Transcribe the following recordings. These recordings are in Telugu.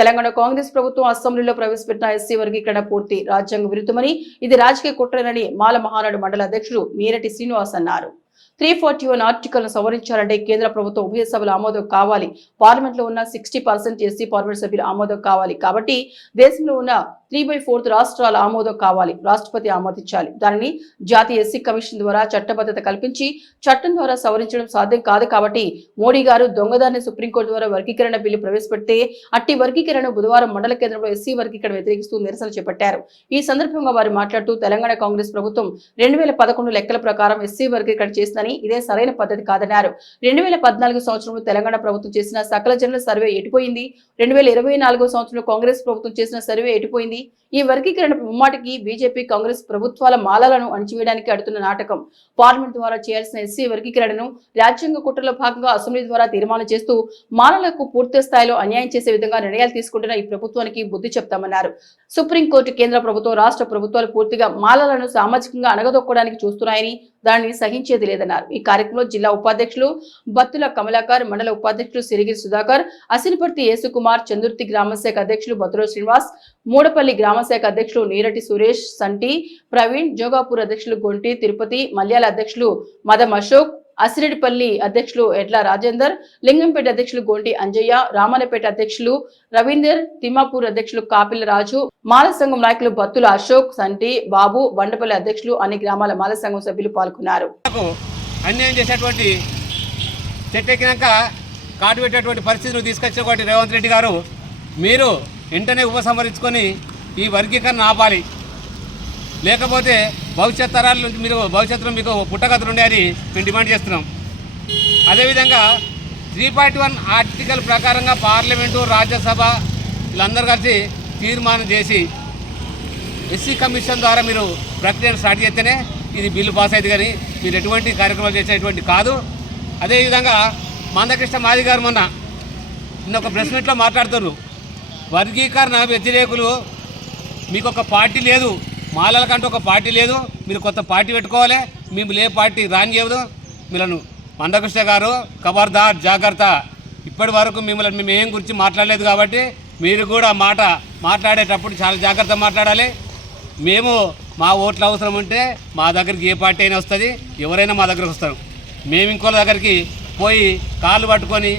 తెలంగాణ కాంగ్రెస్ ప్రభుత్వం అసెంబ్లీలో ప్రవేశపెట్టిన ఎస్సీ వర్గీకరణ పూర్తి రాజ్యాంగ విరుద్ధమని ఇది రాజకీయ కుట్రనని మాల మహానాడు మండల అధ్యక్షుడు మీరటి శ్రీనివాస్ అన్నారు. త్రీ ఫార్టీ వన్ ఆర్టికల్ను సవరించాలంటే కేంద్ర ప్రభుత్వం ఉభయ సభల ఆమోదం కావాలి. పార్లమెంట్లో ఉన్న సిక్స్టీ పర్సెంట్ ఎస్సీ పార్లమెంట్ సభ్యులు ఆమోదం కావాలి. కాబట్టి దేశంలో ఉన్న త్రీ బై ఫోర్త్ రాష్ట్రాల ఆమోదం కావాలి రాష్ట్రపతి ఆమోదించాలి. దానిని జాతీయ ఎస్సీ కమిషన్ ద్వారా చట్టబద్ధత కల్పించి చట్టం ద్వారా సవరించడం సాధ్యం కాదు కాబట్టి మోడీ గారు దొంగదారిని సుప్రీంకోర్టు ద్వారా వర్గీకరణ బిల్లు ప్రవేశపెడితే అట్టి వర్గీకరణ బుధవారం మండల కేంద్రంలో ఎస్సీ వర్గీకరణ వ్యతిరేకిస్తూ నిరసన చేపట్టారు. ఈ సందర్భంగా వారు మాట్లాడుతూ తెలంగాణ కాంగ్రెస్ ప్రభుత్వం రెండు వేల పదకొండు లెక్కల ప్రకారం ఎస్సీ వర్గీకరణ చేసిందని ఇదే సరైన పద్ధతి కాదన్నారు. రెండు వేల పద్నాలుగు సంవత్సరంలో తెలంగాణ ప్రభుత్వం చేసిన సకల జనుల సర్వే ఎటుపోయింది? రెండు వేల ఇరవై నాలుగో సంవత్సరంలో కాంగ్రెస్ ప్రభుత్వం చేసిన సర్వే ఎటుపోయింది? ఈ వర్గీకరణ ముమ్మాటికి బీజేపీ కాంగ్రెస్ ప్రభుత్వాల మాలలను అణిచివేయడానికి అడుతున్న నాటకం. పార్లమెంట్ ద్వారా చేయాల్సిన ఎస్సీ వర్గీకరణను రాజ్యాంగ కుట్రలో భాగంగా అసెంబ్లీ ద్వారా తీర్మానం చేస్తూ మాలలకు పూర్తి స్థాయిలో అన్యాయం చేసే విధంగా నిర్ణయాలు తీసుకుంటున్న ఈ ప్రభుత్వానికి బుద్ధి చెప్తామన్నారు. సుప్రీంకోర్టు కేంద్ర ప్రభుత్వం రాష్ట్ర ప్రభుత్వాలు పూర్తిగా మాలలను సామాజికంగా అణగదొక్కడానికి చూస్తున్నాయని దానిని సహించేది లేదన్నారు. ఈ కార్యక్రమంలో జిల్లా ఉపాధ్యక్షులు బత్తుల కమలాకర్ మండల ఉపాధ్యక్షులు సిరిగిరి సుధాకర్ అసినిపర్తి యేసుకుమార్ చందుర్తి గ్రామశాఖ అధ్యక్షులు బతుల శ్రీనివాస్ మూడపల్లి గ్రామశాఖ అధ్యక్షులు నీరటి సురేష్ సంటి ప్రవీణ్ జోగాపూర్ అధ్యక్షులు గొంటి తిరుపతి మల్యాల అధ్యక్షులు మదం అశోక్ అసిరెడ్డిపల్లి అధ్యక్షులు ఎడ్ల రాజేందర్ లింగంపేట అధ్యక్షులు గోంటి అంజయ్య రామన్నపేట అధ్యక్షులు రవీందర్ తిమ్మాపూర్ అధ్యక్షులు కాపిల రాజు మాల సంఘం నాయకులు బత్తుల అశోక్ సంటి బాబు బండపల్లి అధ్యక్షులు అన్ని గ్రామాల మాల సంఘం సభ్యులు పాల్గొన్నారు. నాకు అన్యాయం చేసేటువంటి చెట్టెక్కినాక కాటు పెట్టేటువంటి పరిస్థితిని తీసుకొచ్చేటువంటి రేవంత్ రెడ్డి గారు మీరు వెంటనే ఉపసంహరించుకొని ఈ వర్గీకరణ ఆపాలి. లేకపోతే భవిష్యత్ తరాల నుంచి మీరు భవిష్యత్తులో మీకు పుట్టగతులు ఉండేది మేము డిమాండ్ చేస్తున్నాం. అదేవిధంగా త్రీ పాయింట్ వన్ ఆర్టికల్ ప్రకారంగా పార్లమెంటు రాజ్యసభ వీళ్ళందరూ కలిసి తీర్మానం చేసి ఎస్సీ కమిషన్ ద్వారా మీరు ప్రక్రియను స్టార్ట్ చేస్తేనే ఇది బిల్లు పాస్ అయింది కానీ మీరు ఎటువంటి కార్యక్రమాలు చేసేటువంటి కాదు. అదేవిధంగా మందకృష్ణ మాది గారు మొన్న నిన్న ఒక ప్రెస్ మీట్లో మాట్లాడుతున్నారు. వర్గీకరణ వ్యతిరేకులు మీకు ఒక పార్టీ లేదు మాలల కంటే ఒక పార్టీ లేదు మీరు కొత్త పార్టీ పెట్టుకోవాలి మేము ఏ పార్టీ రాని చేయదు మీలను మందకృష్ణ గారు ఖబర్దార్ జాగ్రత్త. ఇప్పటి వరకు మిమ్మల్ని మేము ఏం గురించి మాట్లాడలేదు కాబట్టి మీరు కూడా మాట మాట్లాడేటప్పుడు చాలా జాగ్రత్త మాట్లాడాలి. మేము మా ఓట్లు అవసరం ఉంటే మా దగ్గరికి ఏ పార్టీ అయినా వస్తుంది ఎవరైనా మా దగ్గరకు వస్తారు. మేము ఇంకోళ్ళ దగ్గరికి పోయి కాళ్ళు పట్టుకొని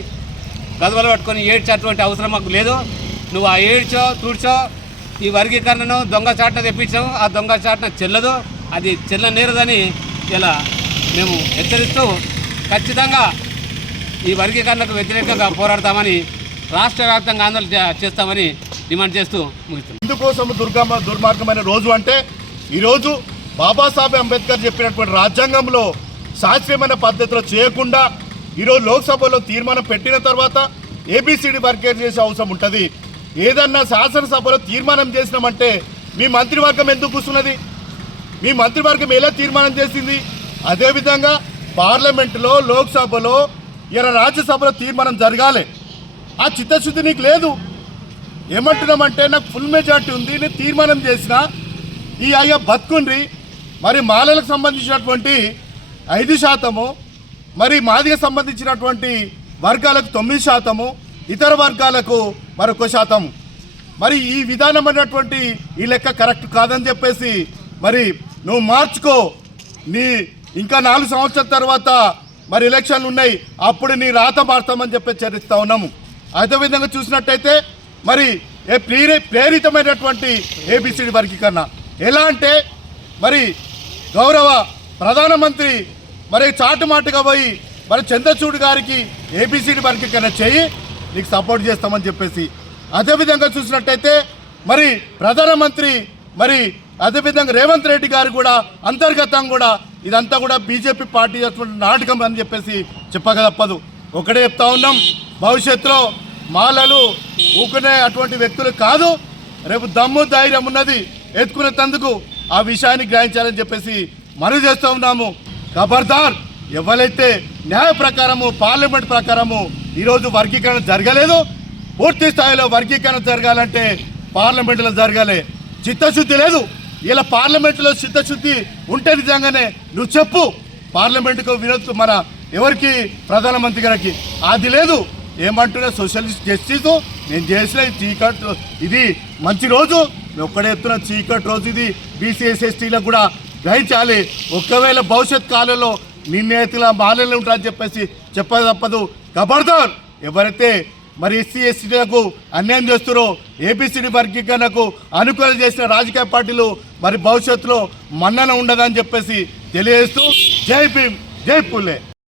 గదవలు పట్టుకొని ఏడ్చేటువంటి అవసరం మాకు లేదు. నువ్వు ఆ ఏడ్చో తుడ్చో ఈ వర్గీకరణను దొంగ చాటున తెప్పించావు ఆ దొంగ చాటున చెల్లదు. అది చెల్లనేరదని ఇలా మేము హెచ్చరిస్తూ ఖచ్చితంగా ఈ వర్గీకరణకు వ్యతిరేకంగా పోరాడతామని రాష్ట్ర వ్యాప్తంగా ఆందోళన చేస్తామని డిమాండ్ చేస్తూ ముగిస్తున్నాం. ఇందుకోసం దుర్గమ దుర్మార్గమైన రోజు అంటే ఈరోజు బాబాసాహెబ్ అంబేద్కర్ చెప్పినటువంటి రాజ్యాంగంలో శాస్త్రీయమైన పద్ధతిలో చేయకుండా ఈరోజు లోక్సభలో తీర్మానం పెట్టిన తర్వాత ఏబిసిడి వర్కేట్ చేసే అవసరం ఉంటుంది. ఏదన్నా శాసనసభలో తీర్మానం చేసినామంటే మీ మంత్రివర్గం ఎందుకు కూర్చున్నది? మీ మంత్రివర్గం ఎలా తీర్మానం చేసింది? అదేవిధంగా పార్లమెంటులో లోక్సభలో ఇలా రాజ్యసభలో తీర్మానం జరగాలి. ఆ చిత్తశుద్ధి నీకు లేదు. ఏమంటున్నామంటే నాకు ఫుల్ మెజార్టీ ఉంది నేను తీర్మానం చేసిన. ఈ అయ్యా బతుకుండ్రి. మరి మాలలకు సంబంధించినటువంటి ఐదు శాతము మరి మాదిగా సంబంధించినటువంటి వర్గాలకు తొమ్మిది శాతము ఇతర వర్గాలకు మరొక శాతం. మరి ఈ విధానం అన్నటువంటి ఈ లెక్క కరెక్ట్ కాదని చెప్పేసి మరి నువ్వు మార్చుకో. నీ ఇంకా నాలుగు సంవత్సరాల తర్వాత మరి ఎలక్షన్లు ఉన్నాయి అప్పుడు నీ రాత మారుతామని చెప్పి చరిస్తా ఉన్నాము. అదేవిధంగా చూసినట్టయితే మరి ఏ ప్రేరి ప్రేరితమైనటువంటి ఏబిసిడి వర్గీకరణ. ఎలా అంటే మరి గౌరవ ప్రధానమంత్రి మరి చాటుమాటుగా పోయి మరి చంద్రచూడ్ గారికి ఏబిసిడి వర్గీకరణ చేయి నీకు సపోర్ట్ చేస్తామని చెప్పేసి. అదేవిధంగా చూసినట్టయితే మరి ప్రధానమంత్రి మరి అదేవిధంగా రేవంత్ రెడ్డి గారు కూడా అంతర్గతంగా కూడా ఇదంతా కూడా బీజేపీ పార్టీ చేస్తున్న నాటకం అని చెప్పేసి చెప్పక తప్పదు. ఒకటే చెప్తా ఉన్నాం భవిష్యత్తులో మాలలు ఊకునే అటువంటి వ్యక్తులు కాదు రేపు దమ్ము ధైర్యం ఉన్నది ఎత్తుకునే తందుకు ఆ విషయాన్ని గ్రహించాలని చెప్పేసి మనవి చేస్తూ ఉన్నాము. ఖబర్దార్ ఎవరైతే న్యాయ ప్రకారము పార్లమెంట్ ప్రకారము ఈరోజు వర్గీకరణ జరగలేదు. పూర్తి స్థాయిలో వర్గీకరణ జరగాలంటే పార్లమెంటులో జరగాలి. చిత్తశుద్ధి లేదు. ఇలా పార్లమెంటులో చిత్తశుద్ధి ఉంటే నిజంగానే నువ్వు చెప్పు. పార్లమెంటుకు వినోద్ మన ఎవరికి? ప్రధానమంత్రి గారికి. అది లేదు. ఏమంటున్నా సోషలిస్ట్ జస్టిస్? నేను చేసిన చీకట్ ఇది మంచి రోజు. నేను ఒక్కడే ఎత్తున చీకట్ రోజు ఇది. బీసీఎస్ ఎస్టీలకు కూడా గ్రహించాలి. ఒకవేళ భవిష్యత్ కాలంలో నిన్నేతిలా మాలలు ఉంటారని చెప్పేసి చెప్పదు తప్పదు. ఖబర్దార్ ఎవరైతే మరి ఎస్సీ ఎస్టీలకు అన్యాయం చేస్తున్నారో ఏపీసీడీ వర్గీకరణకు అనుకూలం చేసిన రాజకీయ పార్టీలు మరి భవిష్యత్తులో మన్నన ఉండదని చెప్పేసి తెలియజేస్తూ జై భీమ్ జై పుల్లే